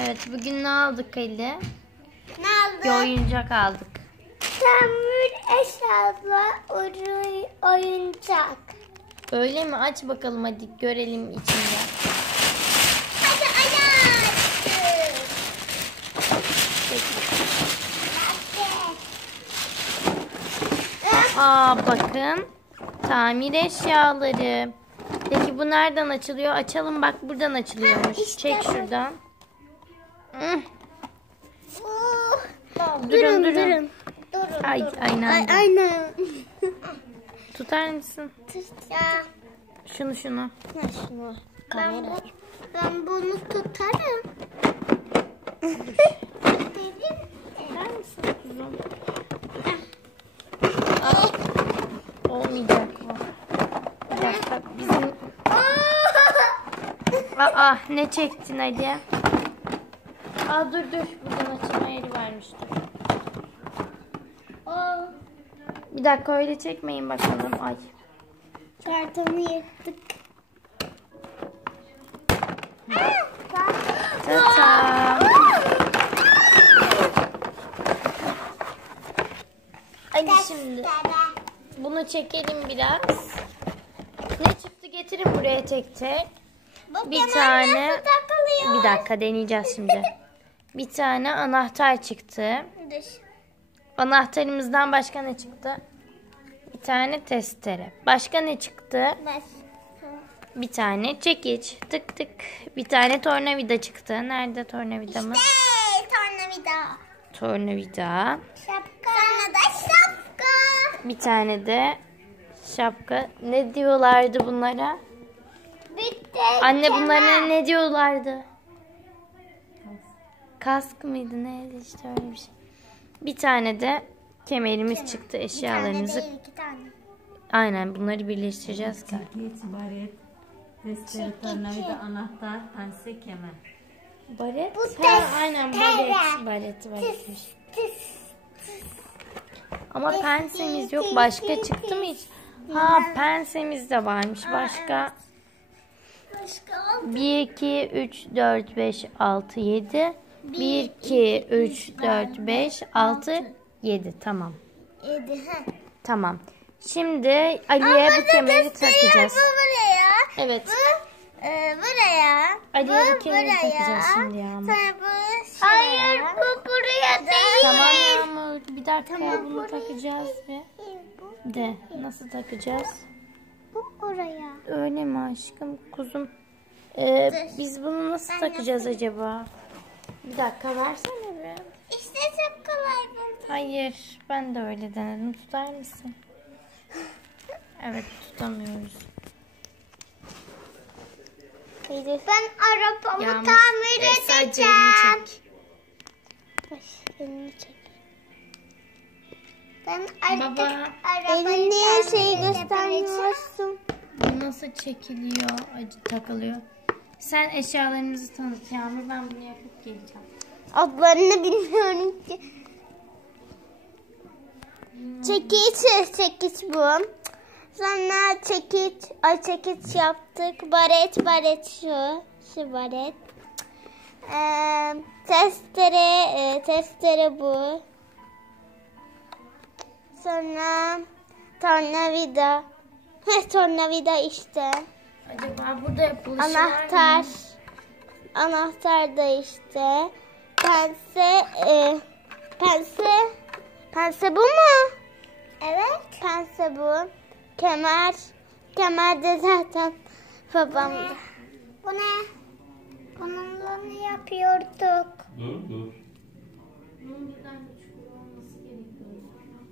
Evet, bugün ne aldık Ali? Ne aldık? Bir oyuncak aldık. Tamir eşyalı oyuncak. Öyle mi? Aç bakalım hadi görelim içinde. Hadi aç. Aa bakın. Tamir eşyaları. Peki bu nereden açılıyor? Açalım bak, buradan açılıyormuş. İşte Çek bu. şuradan. Durun. Durun. Ay, aynen. Aynen. Tutar mısın? Ya. Şunu. Şunu. Ben bunu tutarım. Tutar mısın kuzum? Olmayacak bu. Bir dakika, bizim... Aa, ne çektin Ali? Aa dur. Buradan açılma yeri varmıştı. Bir dakika, öyle çekmeyin bakalım. Ay. Kartonu yırttık. Ta-ta. Hadi şimdi bunu çekelim biraz. Ne çıktı, getirin buraya tek tek. Bir tane. Bir dakika, deneyeceğiz şimdi. Bir tane anahtar çıktı. Anahtarımızdan başka ne çıktı? Bir tane testere. Başka ne çıktı? Bir tane çekiç. Tık tık. Bir tane tornavida çıktı. Nerede tornavidamız? Tornavida. Tornavida. Şapka. Sonra da şapka. Bir tane de şapka. Ne diyorlardı bunlara? Bitti. Anne, bunlara ne diyorlardı? Kask mıydı? Neydi işte, öyle bir şey. Bir tane de kemerimiz çıktı. Eşyalarınızı. İki tane. Aynen, bunları birleştireceğiz galiba. Çekiç, baret, testere, tornavida, anahtar, pense, kemer. Baret? Bu Aynen baretmiş. Ama pensemiz yok. Başka çıktı mı hiç? Ha, pensemiz de varmış. Başka? 1, 2, 3, 4, 5, 6, 7. 1, 2, 3, 4, 5, 6, 7. Tamam. Tamam. Şimdi Ali'ye bu kemeri takacağız. Buraya. Evet. Buraya. Ali'ye bu kemeri takacağız şimdi Yağmur. Hayır, bu buraya değil. Tamam Yağmur. Bir dakika, bunu takacağız ve de nasıl takacağız? Bu oraya. Öyle mi aşkım, kuzum? Biz bunu nasıl takacağız acaba? Bir dakika, versene bir. İşte çok kolay buldum. Hayır, ben de öyle denedim. Tutar mısın? Evet, tutamıyoruz. Ben arabamı Yağmur, tamir sadece edeceğim. elini çek. Elini çek. Ben artık Baba, arabayı niye şeyi göstermiyorsun? bu nasıl çekiliyor, takılıyor? Sen eşyalarımızı tanıt Yağmur, ben bunu yapıp geleceğim. Adlarını bilmiyorum ki. Çekiç bu. Sonra çekiç yaptık. Baret şu baret. Testere bu. Sonra tornavida. Tornavida işte. Acaba burada yapılışlar mı? Anahtar da işte. Pense bu mu? Evet. Pense bu. Kemer de zaten babamda. Bu ne? Bununla ne yapıyorduk? Dur.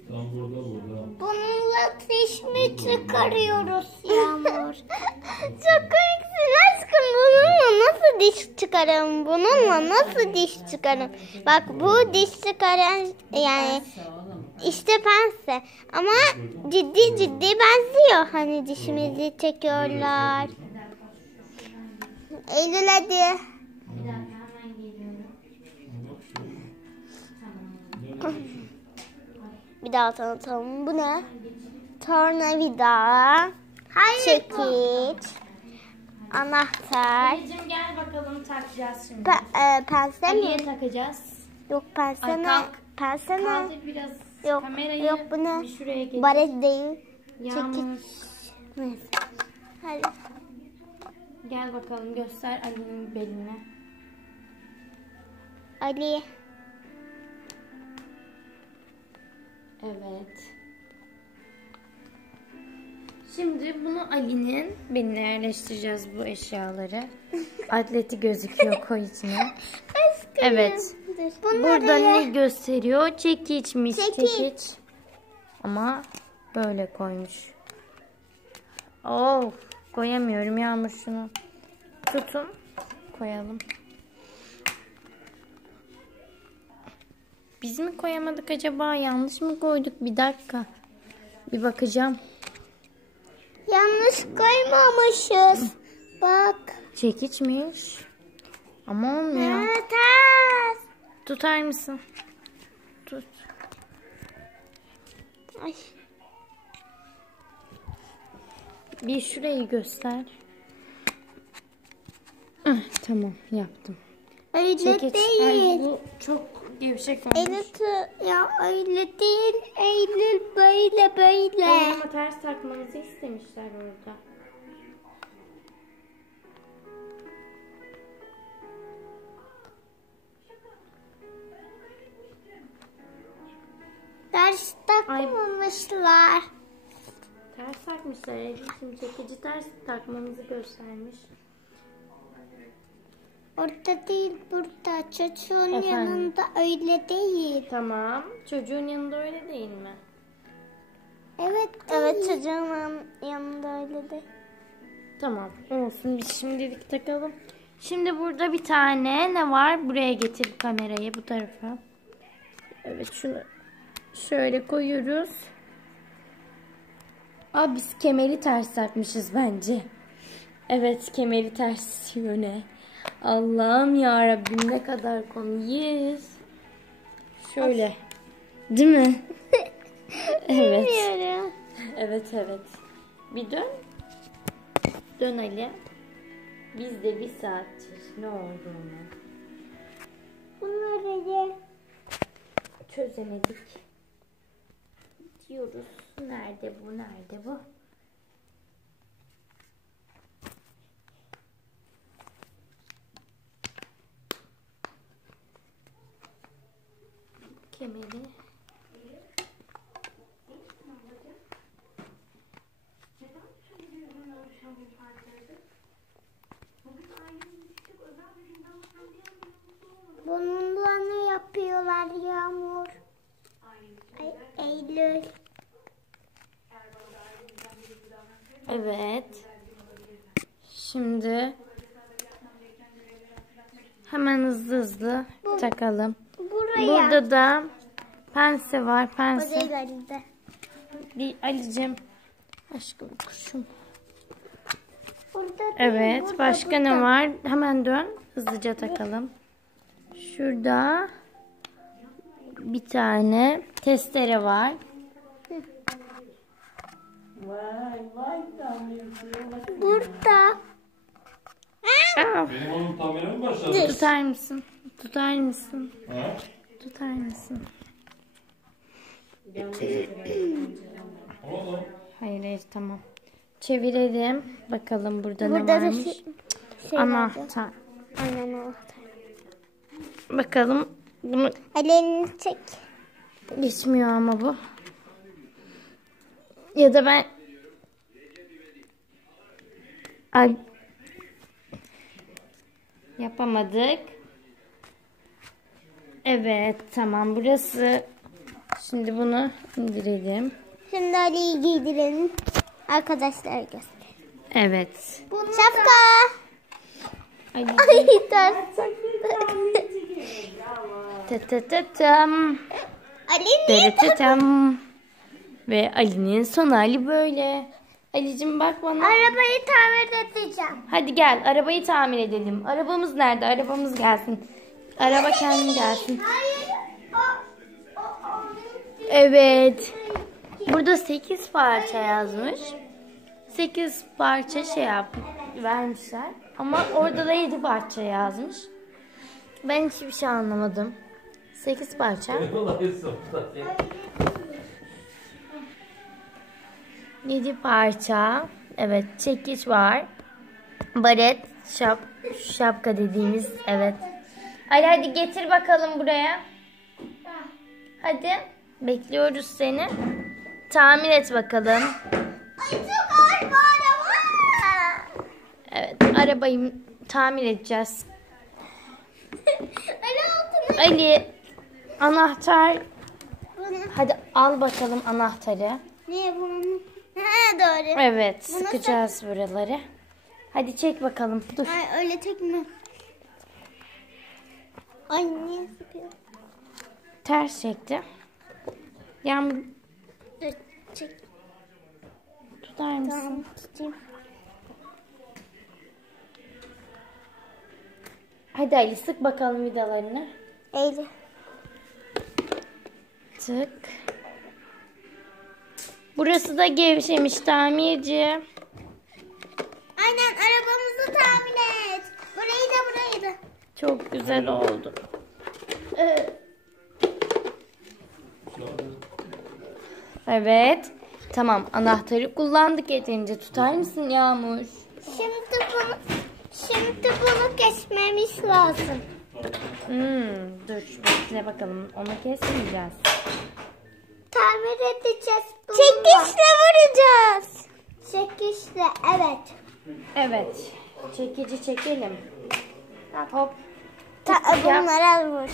Tam burada. Bununla diş mi çıkarıyoruz Yağmur? Çok komiksin aşkım. Bununla nasıl diş çıkaralım? Bak bu diş çıkaran, yani işte pense. Ama ciddi benziyor. Hani dişimizi çekiyorlar. Eylül hadi. Bir daha tanıtalım. Bu ne? Tornavida. Çekiç. Anahtar. Ali'cim gel bakalım takacağız şimdi. Pense Ali'ye mi? takacağız. Yok pense Ay, ne? kalk. Pense ne? Kaldır biraz Yok, kamerayı. yok, bu ne? Bir şuraya getir. Baret değil. Yağmur. Neyse. Hadi. Gel bakalım göster Ali'nin belini. Ali. Evet. Şimdi bunu Ali'nin beline yerleştireceğiz bu eşyaları. Atleti gözüküyor, koy içine. Evet. Burada ne gösteriyor? Çekiçmiş. Çekiç. Ama böyle koymuş. Oh, koyamıyorum Yağmur şunu. Tutun. Koyalım. Biz mi koyamadık acaba? Yanlış mı koyduk? Bir dakika. Bir bakacağım. Yanlış koymamışız. Bak. Çekiçmiş. Ama olmuyor. Evet. Tutar mısın? Tut. Ay. Bir şurayı göster. Tamam yaptım. Öyle Çekiç. değil. Ay, bu çok gevşek olmuş. Evet ya öyle değil. Eylül böyle. Ama ters takmanızı istemişler orada. Ders takmamışlar. Ters takmışlar. Elif'im çekici ters takmamızı göstermiş. Orada değil burada. Çocuğun Efendim? yanında öyle değil. Tamam. Çocuğun yanında öyle değil mi? Evet değil. Evet çocuğun yanında öyle değil. Tamam. Olsun. Biz şimdilik takalım. Şimdi burada bir tane ne var? Buraya getir kamerayı bu tarafa. Evet şunu şöyle koyuyoruz. Aa, biz kemeri ters takmışız bence. Evet kemeri ters yöne. Allah'ım ya Rabbim ne kadar komiyiz. Şöyle. Değil mi? Evet. Bilmiyorum. Evet. Bir dön. Dön Ali. Biz de bir saattir ne olduğunu Bunları çözemedik. Diyoruz. Nerede bu? Kemeri. Bununla ne yapıyorlar Yağmur? Eylül. Evet. Şimdi hemen hızlı takalım. Buraya. Burada da pense var. Pense. Buraya geldi. Bir Ali'cim. Aşkım kuşum. Burada değil, Evet. burada, Başka ne burada. var? Hemen dön. Hızlıca takalım. Şurada bir tane testere var. Burada. Aa, Benim oğlum tamire mi başladı? tutar mısın? Tutar mısın? Ha? Tutar mısın? Oğlum. Hayır tamam. Çevirelim. Bakalım burada Burada ne da varmış. şey vardı. Anahtar. Aynen anahtar. Bakalım bunu Elini çek. geçmiyor ama bu. Ya da ben ay yapamadık. Evet tamam burası. Şimdi bunu indirelim. Şimdi Ali'yi giydirelim. Arkadaşlara göster. Evet. Şapka. Ali. Ay ters. Tatatam. Ali niye Tatatam. Ve Ali'nin son hali böyle. Ali'cim bak bana. arabayı tamir edeceğim? Hadi gel arabayı tamir edelim. Arabamız nerede? Arabamız gelsin. Araba kendi gelsin. Hayır. Evet. Burada 8 parça yazmış. 8 parça şey yap. vermişler. Ama orada da 7 parça yazmış. Ben hiçbir şey anlamadım. 8 parça. 7 parça. Evet, çekiç var. Baret, şapka dediğimiz, evet. Ali hadi getir bakalım buraya. Hadi, bekliyoruz seni. Tamir et bakalım. Ay çok ağır bu araba. Evet, arabayı tamir edeceğiz. Ali altına. Ali, anahtar. Bunu. Hadi al bakalım anahtarı. Niye bunu? Ha doğru. Evet, Bunu sıkacağız buraları. Hadi çek bakalım. Dur. Ay öyle çekme. Ay niye sıkıyor? Ters çekti. Yağmur Dur çek. tutar mısın? Tamam tutayım. Hadi Ali sık bakalım vidalarını. Eyle. Tık. Burası da gevşemiş tamirci. Aynen arabamızı tamir et. Burayı da. Çok güzel oldu. Evet. Tamam, anahtarı kullandık yeterince. Tutar mısın Yağmur? Şimdi bunu kesmemiz lazım. Dur bekle bakalım. Onu kesmeyeceğiz. Tamir edeceğiz bunu. Çekişle vuracağız. Çekişle evet. Evet. Çekici çekelim. Hop. Bunlara vur.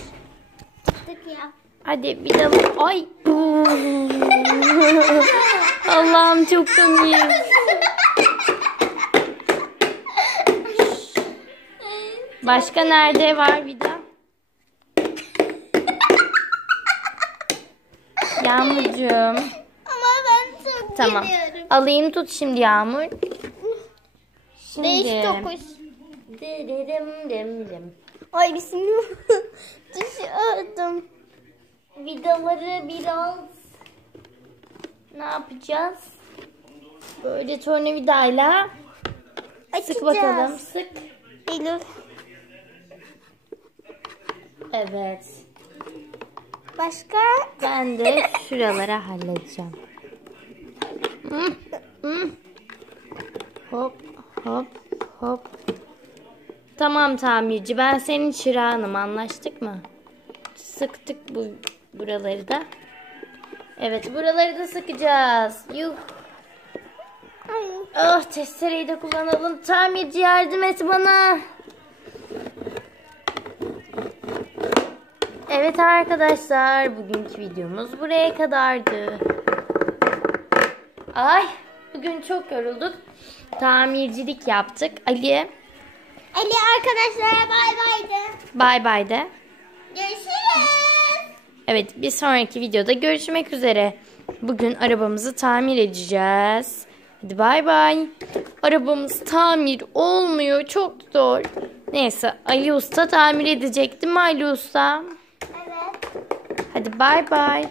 Tık ya. Hadi bir de ay. Allah'ım çok komik. Başka nerede var vida? Yağmurcuğum. Ama ben çok Tamam. gidiyorum. Alayım tut şimdi Yağmur. Şimdi. Değiş tokuş. Dım. Ay bismillah. Düşürdüm. Vidaları biraz ne yapacağız? Böyle tornavidayla sık bakalım. Sık. Eylül. Evet. Başka? Ben de şuraları halledeceğim. Hop hop hop. Tamam tamirci, ben senin çırağınım, anlaştık mı? Sıktık buraları da. Evet, buraları da sıkacağız. Yuh. Oh, testereyi de kullanalım. Tamirci yardım et bana. Evet arkadaşlar, bugünkü videomuz buraya kadardı. Ay, bugün çok yorulduk. Tamircilik yaptık. Ali Arkadaşlara bay bay de. bay bay de. Görüşürüz. Evet, bir sonraki videoda görüşmek üzere. Bugün arabamızı tamir edeceğiz. Hadi bay bay. Arabamız tamir olmuyor, çok zor. Neyse, Ali Usta tamir edecek değil mi Ali Usta? Evet. Hadi bay bay.